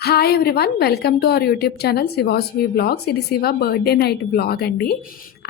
Hi everyone, welcome to our YouTube channel Shivasvi vlogs. ఇది Shiva birthday night vlog అండి.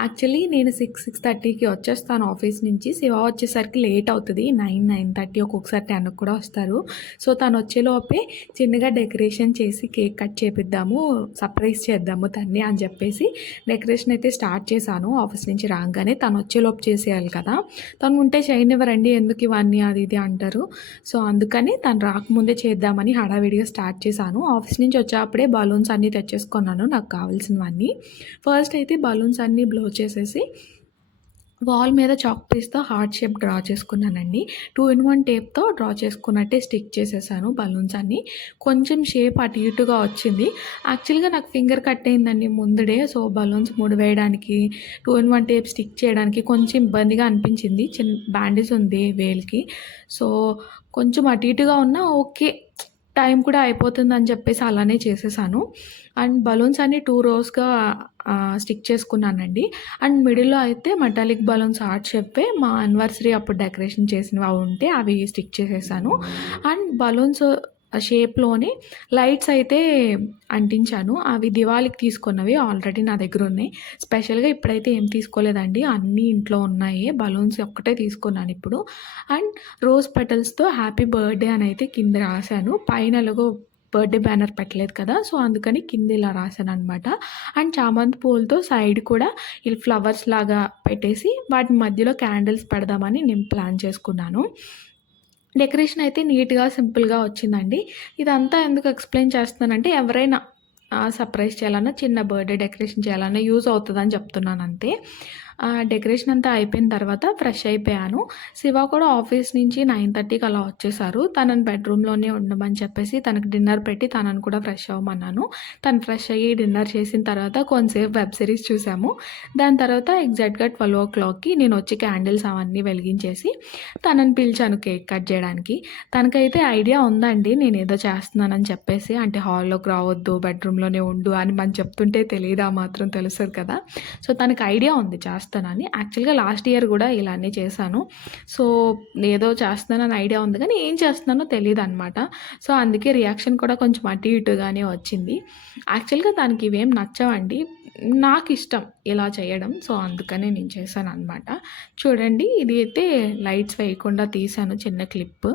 Actually నేను 6:30కి వచ్చేస్తాను ఆఫీస్ నుంచి. శివ వచ్చేసరికి లేట్ అవుతుంది, 9:30, ఒక్కొక్కసారి 10కి కూడా వస్తారు. సో తను వచ్చేలోపే చిన్నగా డెకరేషన్ చేసి కేక్ కట్ చేపిద్దాము, సర్ప్రైజ్ చేద్దాము తన్ని అని చెప్పేసి డెకరేషన్ అయితే స్టార్ట్ చేశాను. ఆఫీస్ నుంచి రాగానే తను వచ్చేలోపు చేసేయాలి కదా, తను ఉంటే చేయనివ్వరండి, ఎందుకు ఇవన్నీ అది ఇది అంటారు. సో అందుకని తను రాకముందే చేద్దామని హడావిడిగా స్టార్ట్ చేశాను. ఆఫీస్ నుంచి వచ్చేప్పుడే బలూన్స్ అన్నీ తెచ్చేసుకున్నాను నాకు కావాల్సినవన్నీ. ఫస్ట్ అయితే బలూన్స్ అన్నీ బ్లో చేసేసి వాల్ మీద చాక్ పీస్తో హార్ట్ షేప్ డ్రా చేసుకున్నానండి. 2-in-1 టేప్తో డ్రా చేసుకున్నట్టే స్టిక్ చేసేసాను బలూన్స్ అన్నీ. కొంచెం షేప్ అటు ఇటుగా వచ్చింది. యాక్చువల్గా నాకు ఫింగర్ కట్ అయిందండి ముందుడే. సో బలూన్స్ ముడివేయడానికి 2-in-1 టేప్ స్టిక్ చేయడానికి కొంచెం ఇబ్బందిగా అనిపించింది. చిన్న బ్యాండేజ్ ఉంది వేలికి. సో కొంచెం అటు ఇటుగా ఉన్నా ఓకే, టైం కూడా అయిపోతుందని చెప్పేసి అలానే చేసేసాను. అండ్ బలూన్స్ అన్నీ 2 రోస్‌గా స్టిక్ చేసుకున్నానండి. అండ్ మిడిల్‌లో అయితే మెటాలిక్ బలూన్స్ హార్ట్ షేపే మా యానివర్సరీ అప్పుడు డెకరేషన్ చేసినవి అవి ఉంటే అవి స్టిక్ చేసేసాను. అండ్ బలూన్స్ షేప్‌లోనే లైట్స్ అయితే అంటించాను. అవి దివాళీకి తీసుకున్నవి ఆల్రెడీ నా దగ్గర ఉన్నాయి. స్పెషల్‌గా ఇప్పుడైతే ఏం తీసుకోలేదండి, అన్నీ ఇంట్లో ఉన్నాయి. బలూన్స్ ఒక్కటే తీసుకున్నాను ఇప్పుడు. అండ్ రోజ్ పెటల్స్‌తో హ్యాపీ బర్త్డే అని అయితే కింద రాశాను. పైన ఎలాగో బర్త్డే బ్యానర్ పెట్టలేదు కదా, సో అందుకని కింద ఇలా రాశాననమాట. అండ్ చామంతి పూలతో సైడ్ కూడా ఇలా ఫ్లవర్స్ లాగా పెట్టేసి వాటి మధ్యలో క్యాండిల్స్ పెడదామని నేను ప్లాన్ చేసుకున్నాను. డెకరేషన్ అయితే నీట్‌గా, సింపుల్‌గా వచ్చిందండి. ఇదంతా ఎందుకు ఎక్స్‌ప్లెయిన్ చేస్తున్నానంటే ఎవరైనా సర్ప్రైజ్ చేయాలన్నా, చిన్న బర్త్‌డే డెకరేషన్ చేయాలన్నా యూజ్ అవుతదని చెప్తున్నాను అంతే. డెకరేషన్ అంతా అయిపోయిన తర్వాత ఫ్రెష్ అయిపోయాను. శివ కూడా ఆఫీస్ నుంచి 9:30కి అలా వచ్చేసారు. తనని బెడ్‌రూమ్‌లోనే ఉండమని చెప్పేసి తనకి డిన్నర్ పెట్టి తనని కూడా ఫ్రెష్ అవ్వమన్నాను. తను ఫ్రెష్ అయ్యి డిన్నర్ చేసిన తర్వాత కొంతసేపు వెబ్ సిరీస్ చూసాము. దాని తర్వాత ఎగ్జాక్ట్‌గా 12:00కి నేను వచ్చి క్యాండిల్స్ అవన్నీ వెలిగించేసి తనని పిలిచాను కేక్ కట్ చేయడానికి. తనకైతే ఐడియా ఉందండి నేనేదో చేస్తున్నానని చెప్పేసి. అంటే హాల్లోకి రావద్దు, బెడ్‌రూమ్‌లోనే ఉండు అని మనం చెప్తుంటే తెలీదా మాత్రం తెలుస్తది కదా. సో తనకి ఐడియా ఉంది చేస్తానని. యాక్చువల్‌గా లాస్ట్ ఇయర్ కూడా ఇలానే చేశాను. సో ఏదో చేస్తున్నానని ఐడియా ఉంది కానీ ఏం చేస్తున్నానో తెలీదనమాట. సో అందుకే రియాక్షన్ కూడా కొంచెం అటు ఇటుగానే వచ్చింది. యాక్చువల్‌గా తనకి ఇవేం నచ్చవండి, నాకిష్టం ఇలా చేయడం. సో అందుకనే నేను చేశాననమాట. చూడండి, ఇది అయితే లైట్స్ వేయకుండా తీశాను చిన్న క్లిప్.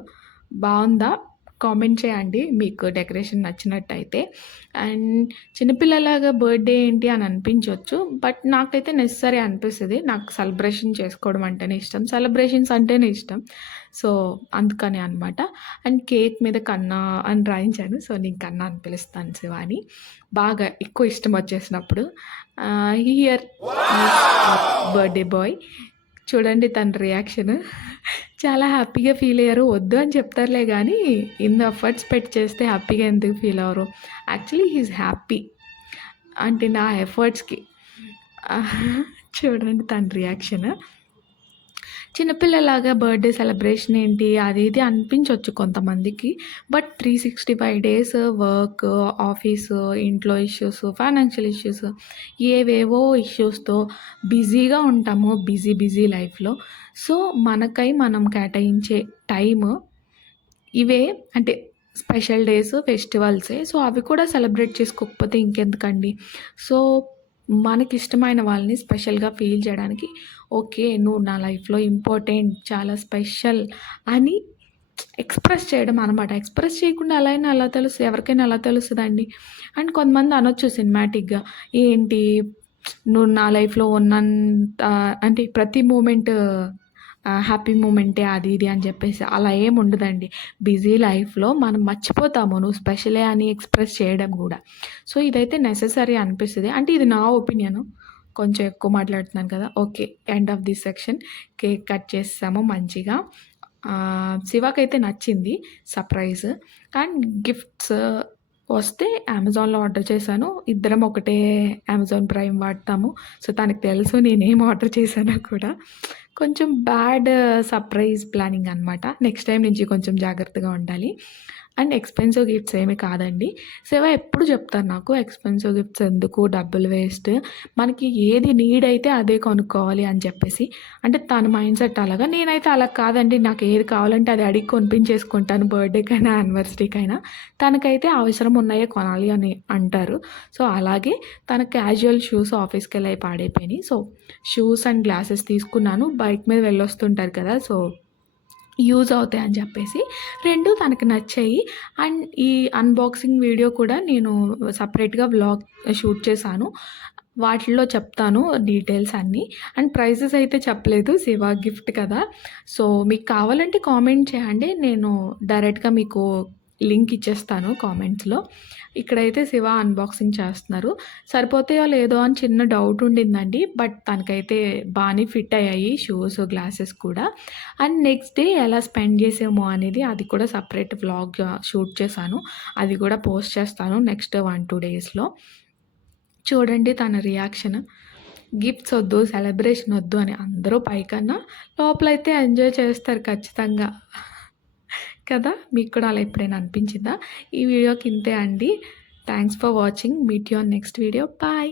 బావుందా? కామెంట్ చేయండి మీకు డెకరేషన్ నచ్చినట్టయితే. అండ్ చిన్నపిల్లలాగా బర్త్‌డే ఏంటి అని అనిపించొచ్చు. బట్ నాకైతే నెసెసరీ అనిపిస్తది. నాకు సెలబ్రేషన్ చేసుకోవడం అంటేనే ఇష్టం. సెలబ్రేషన్స్ అంటేనే ఇష్టం. సో అందుకనే అనమాట. అండ్ కేక్ మీద కన్నా అని రాయించాను. సో నేను కన్నా అని పిలుస్తాను శివాని. బాగా ఎక్కువ ఇష్టం వచ్చేసినప్పుడు. Here is birthday boy. చూడండి తన రియాక్షన్. చాలా హ్యాపీగా ఫీల్ అయ్యారు. వద్దు అని చెప్తారులే గానీ, ఇన్ని ఎఫర్ట్స్ పెట్టి చేస్తే హ్యాపీగా ఎందుకు ఫీల్ అవ్వరు? Actually he is happy. అంటే నా ఎఫర్ట్స్‌కి. చూడండి తన రియాక్షన్. చిన్నపిల్లలాగా బర్త్‌డే సెలబ్రేషన్ ఏంటి అది ఇది అనిపించొచ్చు కొంతమందికి. బట్ 365 డేస్ వర్క్, ఆఫీసు, ఇంట్లో ఇష్యూస్, ఫైనాన్షియల్ ఇష్యూస్, ఏవేవో ఇష్యూస్‌తో బిజీగా ఉంటాము. బిజీ లైఫ్‌లో. సో మనకై మనం కేటాయించే టైము ఇవే. అంటే స్పెషల్ డేస్, ఫెస్టివల్సే. సో అవి కూడా సెలబ్రేట్ చేసుకోకపోతే ఇంకెందుకండి. సో మనకిష్టమైన వాళ్ళని స్పెషల్‌గా ఫీల్ చేయడానికి, ఓకే నువ్వు నా లైఫ్‌లో ఇంపార్టెంట్, చాలా స్పెషల్ అని ఎక్స్‌ప్రెస్ చేయడం అనమాట. ఎక్స్‌ప్రెస్ చేయకుండా ఎలా అయినా ఎలా తెలుస్తది, ఎవరికైనా ఎలా తెలుస్తదండి. అండ్ కొంతమంది అనొచ్చు సినిమాటిక్‌గా, ఏంటి నువ్వు నా లైఫ్‌లో ఉన్నంత అంటే ప్రతి మూమెంట్ హ్యాపీ మూమెంటే అది ఇది అని చెప్పేసి అలా ఏమి ఉండదండి. బిజీ లైఫ్‌లో మనం మర్చిపోతాము నువ్వు స్పెషలే అని ఎక్స్‌ప్రెస్ చేయడం గూడా. సో ఇదైతే నెసెసరీ అనిపిస్తది. అంటే ఇది నా ఒపీనియను. కొంచెం ఎక్కువ మాట్లాడుతున్నాను కదా. Okay, end of this section. Cake cut చేసేసాము మంచిగా. శివకైతే నచ్చింది సర్ప్రైజ్. అండ్ గిఫ్ట్స్ వస్తే అమెజాన్‌లో ఆర్డర్ చేశాను. ఇద్దరం ఒకటే అమెజాన్ ప్రైమ్ వాడతాము. సో తనకి తెలుసు నేనేం ఆర్డర్ చేశానో కూడా. కొంచెం బ్యాడ్ సర్ప్రైజ్ ప్లానింగ్ అనమాట. నెక్స్ట్ టైమ్ నుంచి కొంచెం జాగ్రత్తగా ఉండాలి. అండ్ ఎక్స్‌పెన్సివ్ గిఫ్ట్స్ ఏమి కాదండి. శివ ఎప్పుడు చెప్తారు నాకు ఎక్స్‌పెన్సివ్ గిఫ్ట్స్ ఎందుకు డబ్బులు వేస్ట్. మనకి ఏది నీడ్ అయితే అదే కొనుక్కోవాలి అని చెప్పేసి. అంటే తన మైండ్ సెట్ అలాగా. నేనైతే అలా కాదండి. నాకు ఏది కావాలంటే అది అడిగి కొనిపించేసుకుంటాను బర్త్‌డేకైనా, యానివర్సరీకైనా. తనకైతే అవసరం ఉన్నాయే కొనాలి అని అంటారు. సో, అలాగే తన క్యాజువల్ షూస్ ఆఫీస్‌కెళ్ళి పాడైపోయినాయి. సో, షూస్ అండ్ గ్లాసెస్ తీసుకున్నాను. బైక్ మీద వెళ్ళొస్తుంటారు కదా! సో యూజ్ అవుతాయని చెప్పేసి 2 తనకి నచ్చాయి. అండ్ ఈ అన్బాక్సింగ్ వీడియో కూడా నేను సెపరేట్‌గా వ్లాగ్ షూట్ చేశాను. వాటిల్లో చెప్తాను డీటెయిల్స్ అన్నీ. అండ్ ప్రైజెస్ అయితే చెప్పలేదు. శివ గిఫ్ట్ కదా! సో, మీకు కావాలంటే కామెంట్ చేయండి. నేను డైరెక్ట్‌గా మీకు లింక్ ఇచ్చేస్తాను కామెంట్స్‌లో. ఇక్కడైతే శివ అన్బాక్సింగ్ చేస్తున్నారు. సరిపోతాయో లేదో అని చిన్న డౌట్ ఉండిందండి. బట్ తనకైతే బానే ఫిట్ అయ్యాయి షూస్, గ్లాసెస్ కూడా. అండ్ నెక్స్ట్ డే ఎలా స్పెండ్ చేసామో అనేది అది కూడా సెపరేట్ వ్లాగ్ షూట్ చేశాను. అది కూడా పోస్ట్ చేస్తాను నెక్స్ట్ 1, 2 డేస్‌లో. చూడండి తన రియాక్షన్. గిఫ్ట్స్ ఒద్దు, సెలబ్రేషన్ ఒద్దు అని అందరూ పైకన్నా లోపలైతే ఎంజాయ్ చేస్తారు ఖచ్చితంగా. కదా! మీకు కూడా అలా ఎప్పుడైనా అనిపించిందా? ఈ వీడియోకి ఇంతే అండి. Thanks for watching. Meet you on next video. Bye.